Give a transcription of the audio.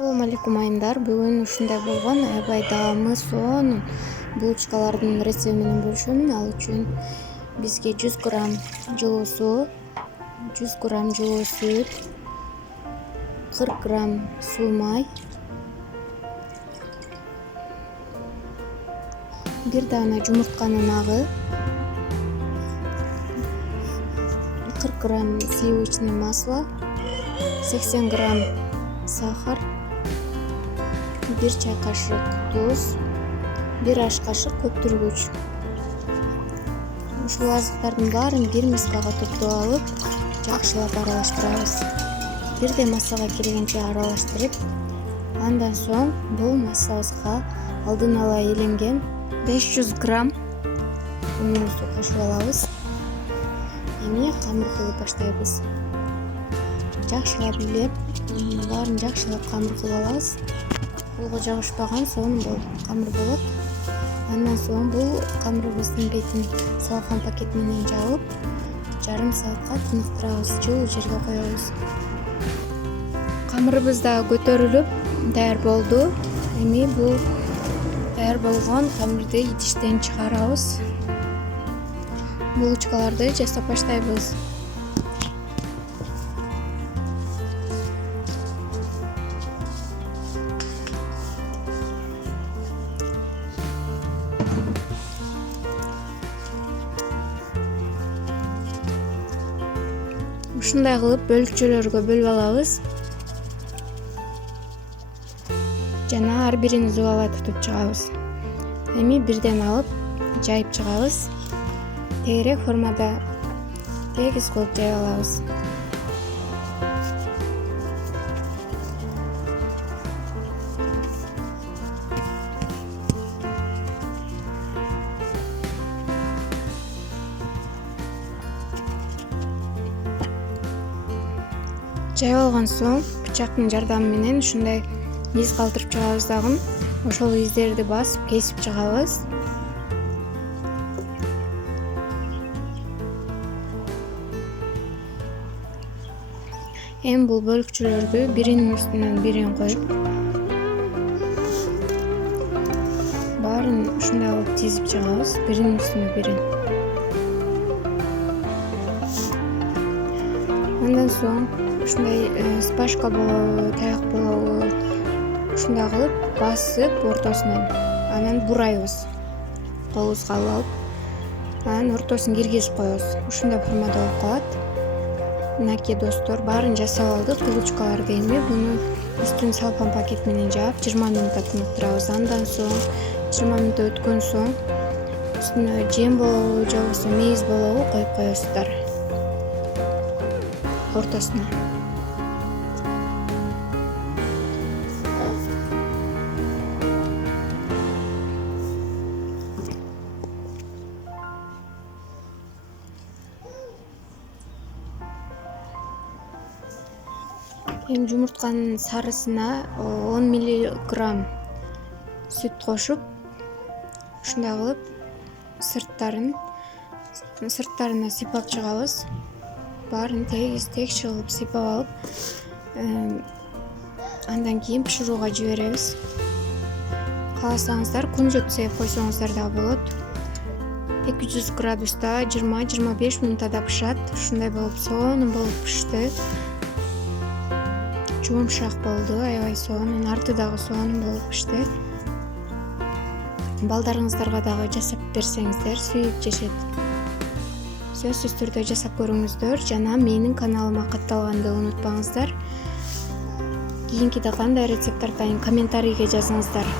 Ассалому алейкум айымдар. Бүгүн ушундай болгон. Аябай даамы сонун булочкалардын рецепти менен бөлүшөмүн. Ал үчүн бизге 100 грамм жылуу суу, 100 грамм жылуу сүт, 40 грамм суу-май, 1 даана жумуртканын агы, 40 грамм сливочное масло, 80 грамм сахар, 1 чай кашык туз, 1 аш кашык көптүргүч. Ушул азыктардын баарын бир мискага топтоп алып, жакшылап аралаштырабыз. Бирдей массага келгенче аралаштырып, андан соң бул массабызга алдын ала эленген 500 грамм унубузду кошуп алабыз. Эми камыр кылып баштайбыз. Жакшылап илеп, баарын жакшылап камыр кылып алабыз. Булга жабышпаган сонун камыр болот. Андан соң бул камырыбыздын бетин салфан пакет менен жабып, жарым саатка тыныктырабыз, жылуу жерге коебуз. Камырыбыз да көтөрүлүп даяр болду. Эми бул даяр болгон камырды идиштен чыгарабыз. Булочкаларды жасап баштайбыз. Ушундай кылып бөлүкчөлөргө бөлүп алабыз. Жана ар бирин зубалай тутуп чыгабыз. Эми бирден алып жайып чыгабыз. Тегерек формада тегиз кылып жайып алабыз. Жайып алган соң бычактын жардамы менен ушундай из калтырып чыгабыз дагы. Ошол издерди басып кесип чыгабыз. Эми бул бөлүкчөлөрдү биринин үстүнөн бирин коюп, баарын ушундай кылып тизип чыгабыз, биринин үстүнө бирин. Андан соң ушундай спашка болобу, таяк болобу, ушундай кылып басып ортосунан анан бурайбыз. Колубузга алып, анан ортосун киргизип коебуз. Ушундай формада болуп калат. Мынакей достор, баарын жасап алдык. Булочкаларды эми буну үстүн салфан пакет менен жаап 20 минутта тыныктырабыз. Андан соң 20 минут өткөн соң үстүнө жем болобу, же болбосо мейиз болобу коюп коесуздар ортосуна. Эми жумуртканын сарысына 10 мг сүт кошуп, ушундай кылып сырттарына сыйпап чыгабыз. Баарын тегиз кылып сыйпап алып, андан кийин бышырууга жиберебиз. Кааласаңыздар кунжут сээп койсоңуздар да болот. 200 градуста 20-25 минутада пышат. Ушундай болуп сонун болуп пышты. Жумшак болду, аябай сонун, арты дагы сонун болуп пышты. Балдарыңыздарга дагы жасап берсеңиздер сүйүп жешет. Сөзсүз түрдө жасап көрүңүздөр жана менин каналыма катталганды унутпаңыздар. Кийинкиде кандай рецепт тартайын комментарийге жазыңыздар.